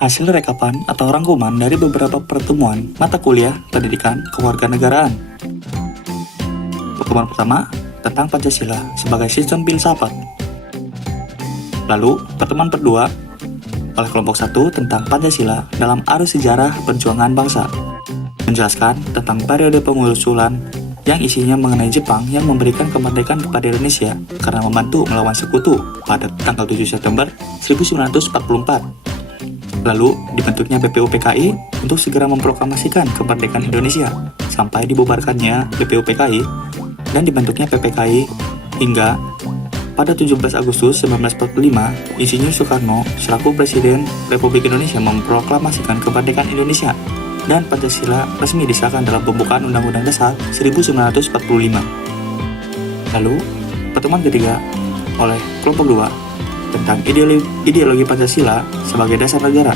Hasil rekapan atau rangkuman dari beberapa pertemuan mata kuliah pendidikan kewarganegaraan. Pertemuan pertama tentang Pancasila sebagai sistem filsafat. Lalu, pertemuan kedua oleh kelompok 1 tentang Pancasila dalam arus sejarah perjuangan bangsa. Menjelaskan tentang periode pengusulan yang isinya mengenai Jepang yang memberikan kemerdekaan kepada Indonesia karena membantu melawan sekutu pada tanggal 7 September 1944. Lalu dibentuknya BPUPKI untuk segera memproklamasikan kemerdekaan Indonesia sampai dibubarkannya BPUPKI dan dibentuknya PPKI hingga pada 17 Agustus 1945 Insinyur Soekarno selaku Presiden Republik Indonesia memproklamasikan kemerdekaan Indonesia dan Pancasila resmi disahkan dalam pembukaan Undang-Undang Dasar 1945. Lalu pertemuan ketiga oleh kelompok 2 tentang ideologi Pancasila sebagai dasar negara.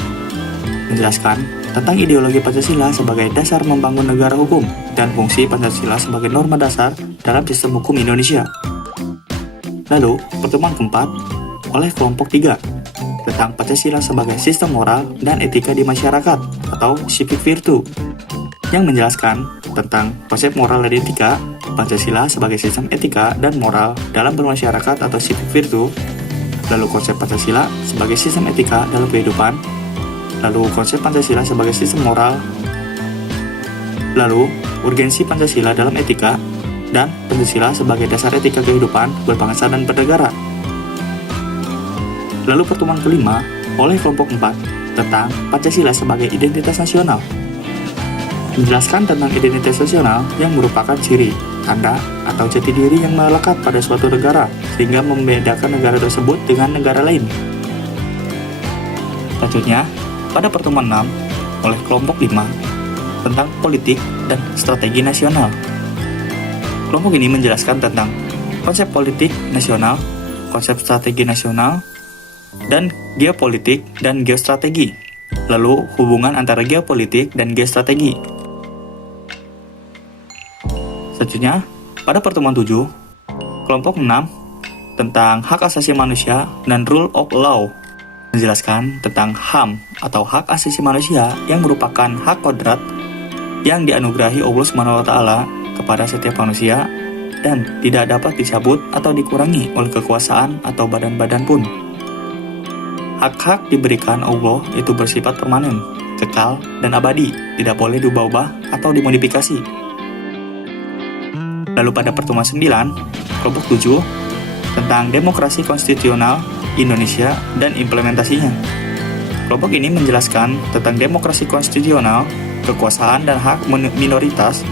Menjelaskan tentang ideologi Pancasila sebagai dasar membangun negara hukum dan fungsi Pancasila sebagai norma dasar dalam sistem hukum Indonesia. Lalu, pertemuan keempat oleh kelompok 3 tentang Pancasila sebagai sistem moral dan etika di masyarakat atau civic virtue yang menjelaskan tentang konsep moral dan etika Pancasila sebagai sistem etika dan moral dalam bermasyarakat atau civic virtue. Lalu konsep Pancasila sebagai sistem etika dalam kehidupan, lalu konsep Pancasila sebagai sistem moral, lalu urgensi Pancasila dalam etika, dan Pancasila sebagai dasar etika kehidupan berbangsa dan bernegara. Lalu pertemuan kelima oleh kelompok 4 tentang Pancasila sebagai identitas nasional. Menjelaskan tentang identitas nasional yang merupakan ciri, tanda, atau jati diri yang melekat pada suatu negara sehingga membedakan negara tersebut dengan negara lain. Selanjutnya, pada pertemuan 6 oleh kelompok 5 tentang politik dan strategi nasional. Kelompok ini menjelaskan tentang konsep politik nasional, konsep strategi nasional, dan geopolitik dan geostrategi. Lalu, hubungan antara geopolitik dan geostrategi. Selanjutnya, pada pertemuan 7, kelompok 6 tentang hak asasi manusia dan rule of law menjelaskan tentang HAM atau hak asasi manusia yang merupakan hak kodrat yang dianugerahi Allah SWT kepada setiap manusia dan tidak dapat dicabut atau dikurangi oleh kekuasaan atau badan-badan pun. Hak-hak diberikan Allah itu bersifat permanen, kekal, dan abadi, tidak boleh diubah-ubah atau dimodifikasi. Lalu pada pertemuan 9, kelompok 7, tentang demokrasi konstitusional Indonesia dan implementasinya. Kelompok ini menjelaskan tentang demokrasi konstitusional, kekuasaan dan hak minoritas,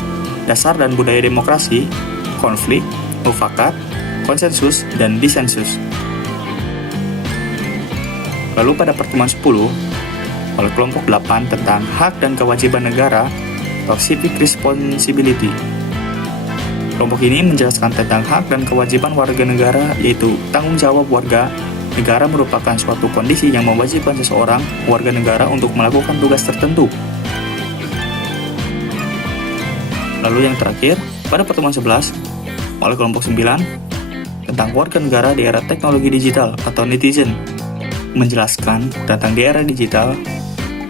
dasar dan budaya demokrasi, konflik, mufakat, konsensus, dan disensus. Lalu pada pertemuan 10, oleh kelompok 8 tentang hak dan kewajiban negara atau civic responsibility. Kelompok ini menjelaskan tentang hak dan kewajiban warga negara, yaitu tanggung jawab warga negara merupakan suatu kondisi yang mewajibkan seseorang warga negara untuk melakukan tugas tertentu. Lalu yang terakhir, pada pertemuan 11, oleh kelompok 9, tentang warga negara di era teknologi digital atau netizen, menjelaskan tentang di era digital,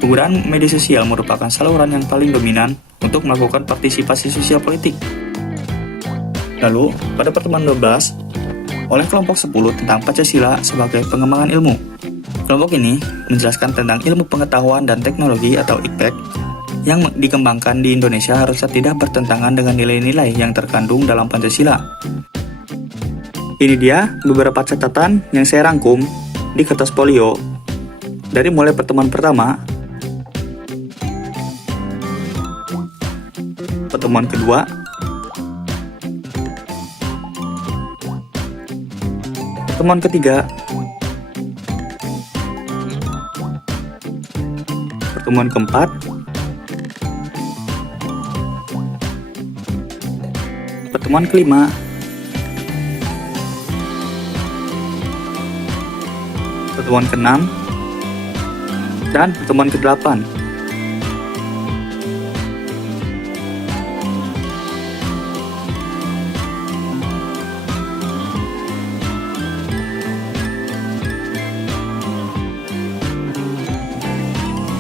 penggunaan media sosial merupakan saluran yang paling dominan untuk melakukan partisipasi sosial politik. Lalu, pada pertemuan 12, oleh kelompok 10 tentang Pancasila sebagai pengembangan ilmu. Kelompok ini menjelaskan tentang ilmu pengetahuan dan teknologi atau IPTEK yang dikembangkan di Indonesia harusnya tidak bertentangan dengan nilai-nilai yang terkandung dalam Pancasila. Ini dia beberapa catatan yang saya rangkum di kertas folio dari mulai pertemuan pertama, pertemuan kedua, pertemuan ketiga, pertemuan keempat, pertemuan kelima, pertemuan ke-6, dan pertemuan ke-8.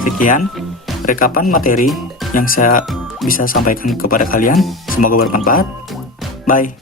Sekian rekapan materi yang saya bisa sampaikan kepada kalian. Semoga bermanfaat. Bye.